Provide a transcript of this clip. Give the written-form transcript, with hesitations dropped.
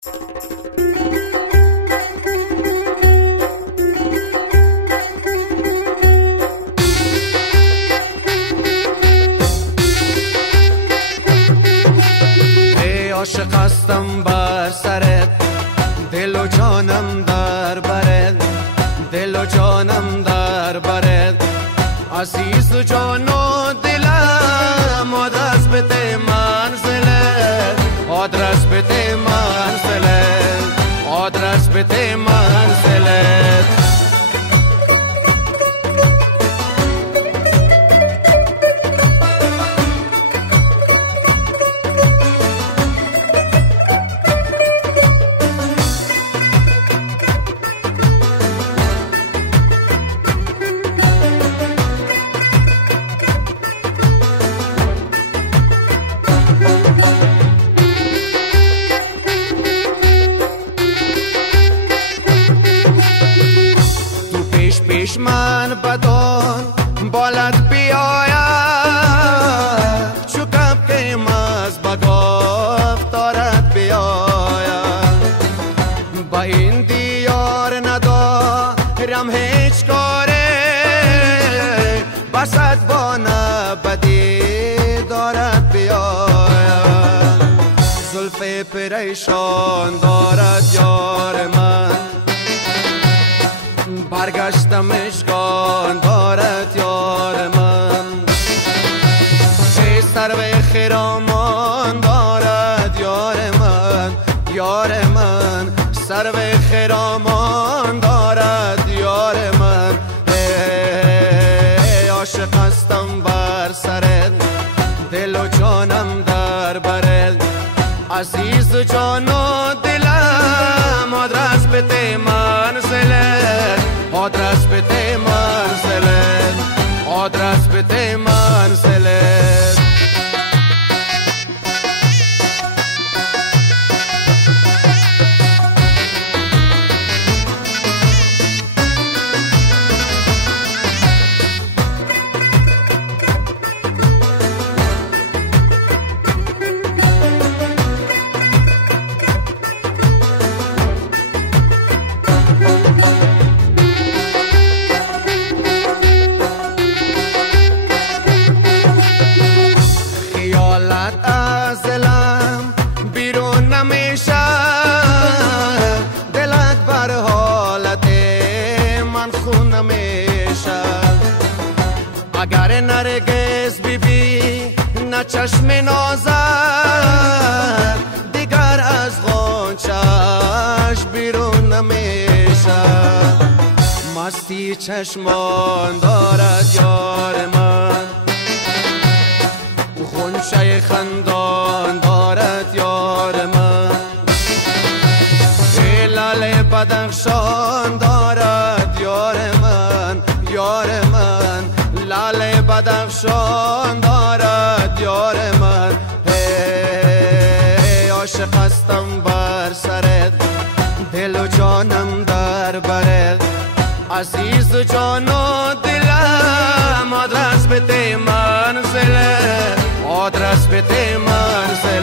عاشق هستم بر سرت، دل و جانم در برت، دل و جانم در برت، عزیز جان و دلم، آدرس بده منزلت، آدرس بده منزلت، آدرس بده منزلت. پیش من بدان بالت بیاید، چو کب که مز بگفت دارد بیاید، با این دیار ندارم هیچ کاره، بسد با نبدی دارد بیاید، زلف پریشان دارد یار من، برگشتم اشگان دارد یار من، چه سر به خرامان دارد یار من، یار من سر به خرامان دارد یار من. عاشق هستم بر سرت، دل و جانم در برت، عزیز جان و دلم، آدرس بده منزلت، آدرس بده منزلت، آدرس بده منزلت. از دلم بیرون نمیشه، دلت بر حالت من خون نمیشه، اگر نرگس بیبی نه چشم نازد، دیگر از غنچش بیرون نمیشه، مستی چشمان دارد یار من، غنچه خندان دارد یار من، لعل بدخشان دارد یار من، یار من لعل بدخشان دارد یار من. عاشق هستم بر سرت، دل و جانم در برت، عزیز جان و دلم، آدرس بده منزلت، آدرس بده منزلت.